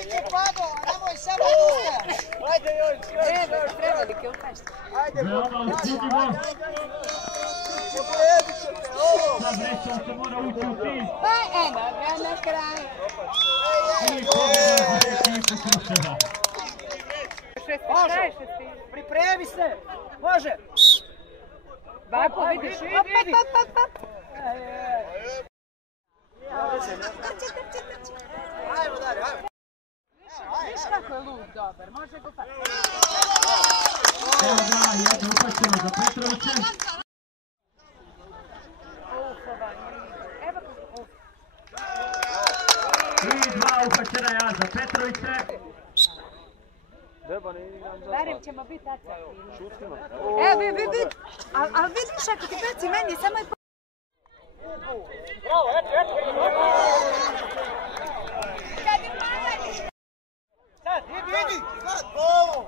Idi Pado, nemoj samo usta. Ajde još. Prevelike ukašte. Ajde, Veoma uzbudljivo. Sad Vreća se mora ući u tim. Pa eno ga na kraju. I pobjeda za ekipu Kruševa. Može, pripremi se. Može. Bako, vidiš, vidi. Ajmo dalje, ajmo. Viš kako je luk dobar, može go pa. Evo ga, jedno upačeno za Petrovića. I dva upačena ja za Petroviće. Barem ćemo biti atraktivni. Evo, vidi. Ali vidiš ako ti baci meni, samo je... Bravo, eto. Sad, idi. Sad, ovo.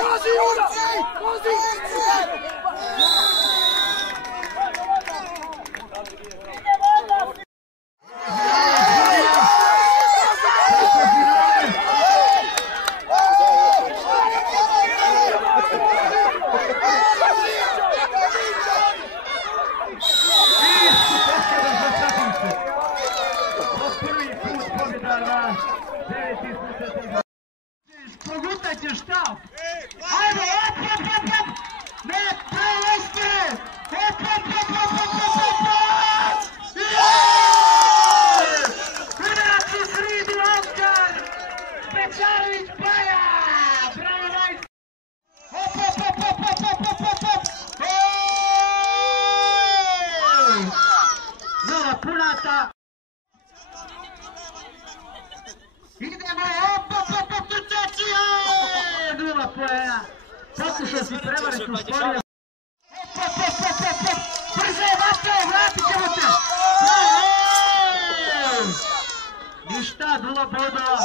Kozi, Jura! Kozi! Progutajte štab! Ajmo, op! Ne, preleste! Op! Hrvatski sredi Oskar! Pečarović Baja! Bravo, najs! Op! Nova punata! Idemo, op, trčacija! 0 poena. Pokušao si prevariti u sporiju. Brže, Mateo, vratit ćemo te! Ništa, 0 bodova.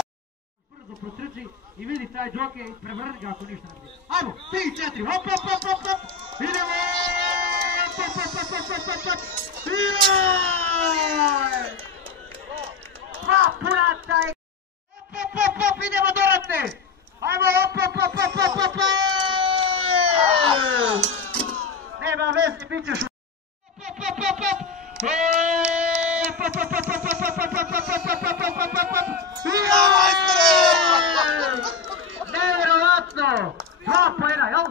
Brzo protrči i vidi taj džokej, prevrni ga ako ništa ne bude. Ajmo, 3, 4, op! Idemo! Op! Dva punata je! Op, idemo do ratne! Ajmo, op! Nema veze, bit ćeš u... Nevjerovatno! 2 poena, jel?